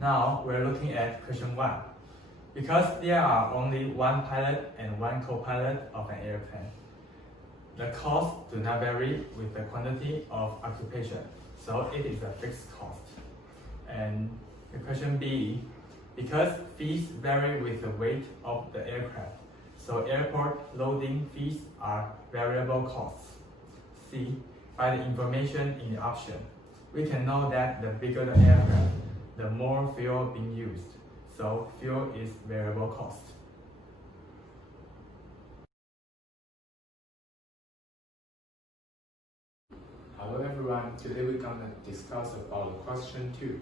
Now we're looking at question 1. Because there are only one pilot and one co-pilot of an airplane, the costs do not vary with the quantity of occupation, so it is a fixed cost. And the question B, because fees vary with the weight of the aircraft, so airport loading fees are variable costs. C, by the information in the option, we can know that the bigger the aircraft, the more fuel being used, so fuel is variable cost. Hello everyone, today we're going to discuss about question 2.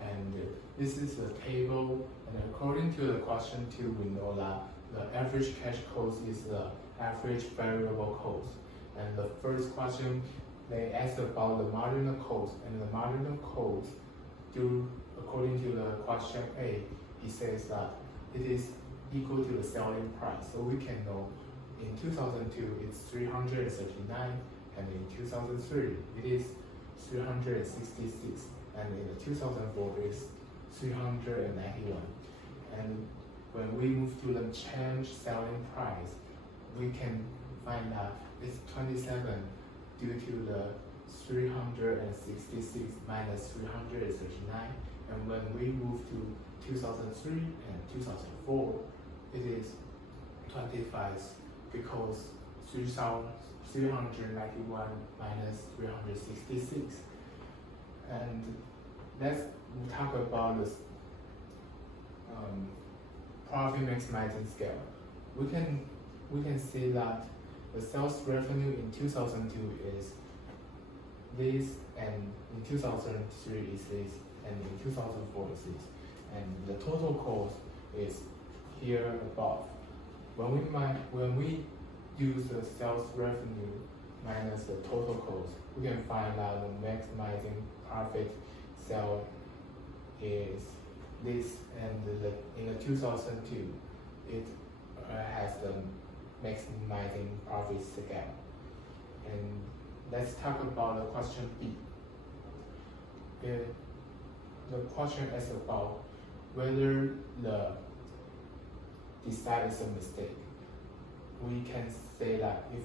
And this is a table, and according to the question 2, we know that the average cash cost is the average variable cost. And the first question, they asked about the marginal cost, and the marginal cost, according to the question A, it says that it is equal to the selling price. So we can know in 2002 it's 339, and in 2003 it is 366, and in 2004 it's 391. And when we move to the change selling price, we can find that it's 27 due to the 366 minus 339. And when we move to 2003 and 2004, it is 25 because 391 minus 366. And let's talk about this profit maximizing scale. We can see that the sales revenue in 2002 is this, and in 2003 is this, and in 2004 is this, and the total cost is here above. When we use the sales revenue minus the total cost, we can find that the maximizing profit sale is this, and in the 2002 it has the maximizing profit scale. And let's talk about the question B. The question is about whether the design is a mistake. We can say that if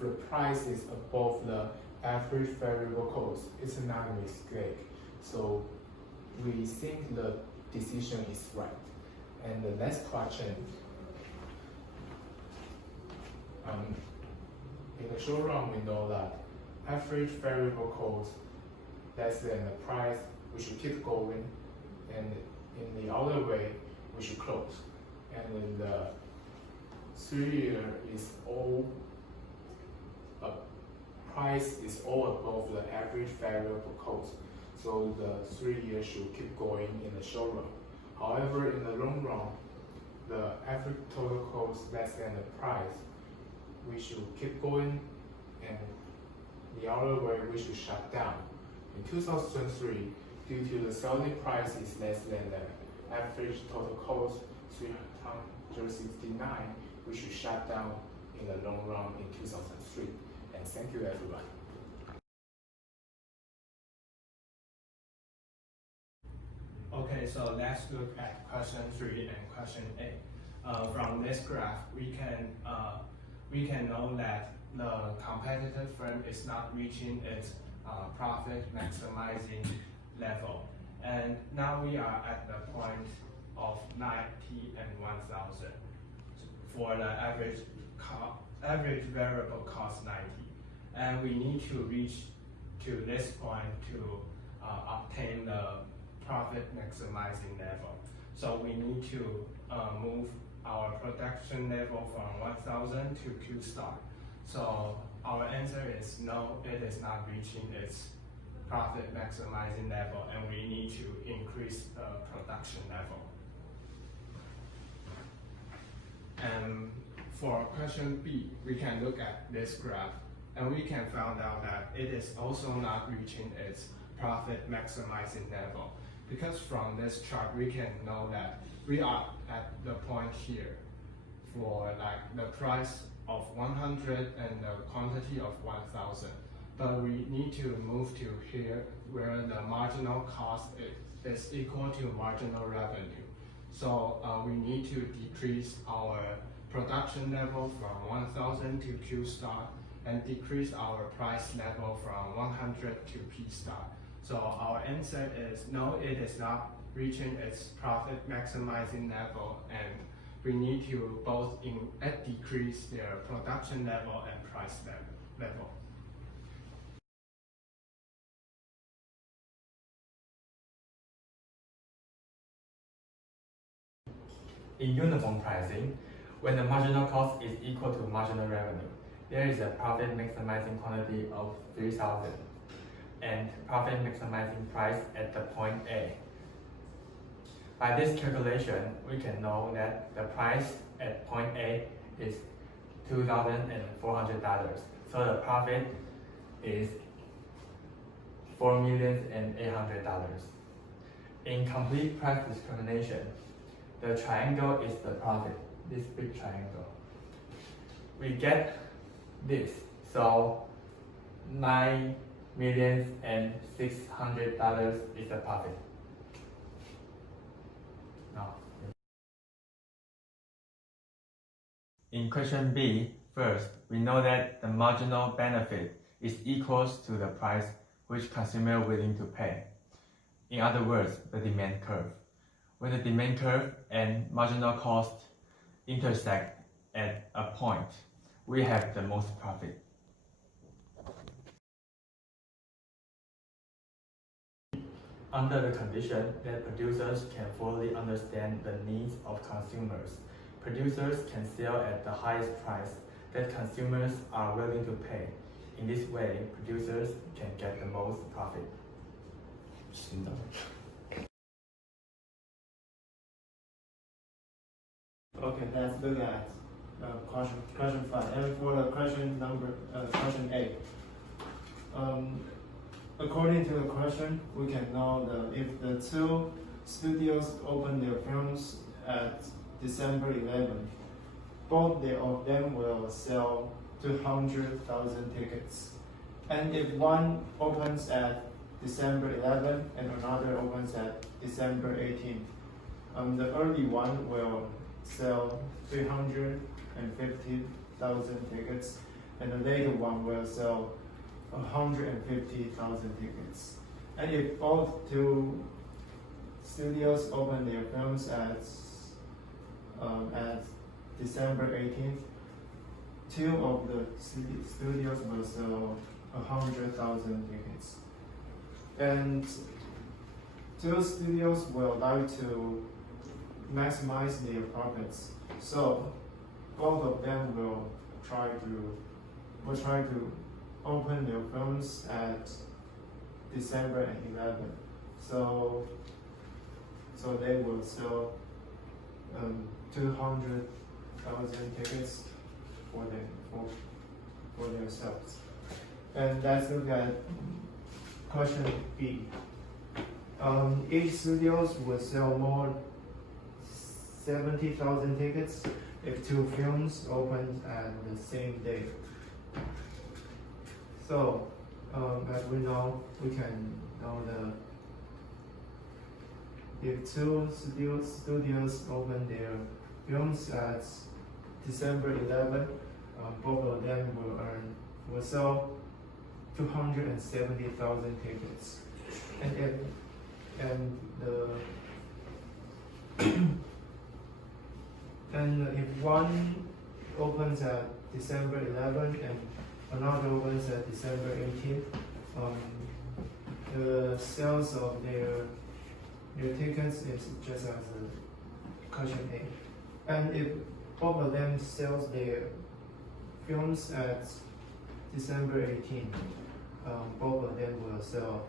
the price is above the average variable cost, it's not a mistake. So we think the decision is right. And the next question, in the short run, we know that average variable cost less than the price, we should keep going, and in the other way, we should close. And in the 3-year is all price is all above the average variable cost, so the 3 years should keep going in the short run. However, in the long run, the average total cost less than the price, we should keep going, and the other way we should shut down. In 2003, due to the selling price is less than the average total cost 369, we should shut down in the long run in 2003. And thank you everyone. Okay, so let's look at question 3 and question A. From this graph, we can know that the competitive firm is not reaching its profit maximizing level, and now we are at the point of 90 and 1,000 for the average variable cost 90, and we need to reach to this point to obtain the profit maximizing level. So we need to move our production level from 1,000 to Q star. So our answer is no, it is not reaching its profit maximizing level, and we need to increase the production level. And for question B, we can look at this graph, and we can find out that it is also not reaching its profit maximizing level, because from this chart we can know that we are at the point here for like the price of 100 and the quantity of 1,000. but we need to move to here where the marginal cost is equal to marginal revenue. So we need to decrease our production level from 1000 to Q star and decrease our price level from 100 to P star. So our answer is no, it is not reaching its profit maximizing level, and we need to both decrease their production level and price level. In uniform pricing, when the marginal cost is equal to marginal revenue, there is a profit maximizing quantity of 3000 and profit maximizing price at the point A. By this calculation, we can know that the price at point A is $2,400. So the profit is $4,800,000. In complete price discrimination, the triangle is the profit, this big triangle. We get this, so $9,600,000 is the profit. Now, in question B, first, we know that the marginal benefit is equals to the price which consumer willing to pay. In other words, the demand curve. When the demand curve and marginal cost intersect at a point, we have the most profit. Under the condition that producers can fully understand the needs of consumers, producers can sell at the highest price that consumers are willing to pay. In this way, producers can get the most profit. Okay, let's look at question 5. And for the question A, according to the question, we can know that if the two studios open their films at December 11, both of them will sell 200,000 tickets. And if one opens at December 11 and another opens at December 18, the early one will sell 350,000 tickets, and the later one will sell 150,000 tickets. And if both two studios open their films at December 18th, two of the studios will sell 100,000 tickets. And two studios will like to maximize their profits, so both of them will try to open their films at December 11. So they will sell 200,000 tickets for themselves. And let's look at question B. Each studios will sell more 70,000 tickets if two films open at the same day. So, as we know, we can know if two studios open their films at December 11, both of them will sell 270,000 tickets. And if one opens at December 11 and another opens at December 18, the sales of their tickets is just as a question A. And if both of them sells their films at December 18, both of them will sell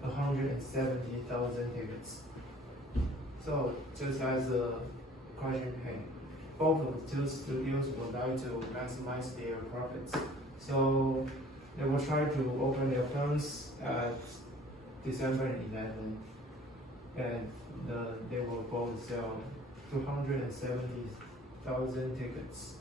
170,000 tickets. So just as a question A, both of the two studios would like to maximize their profits. So they will try to open their films at December 11, and they will both sell 270,000 tickets.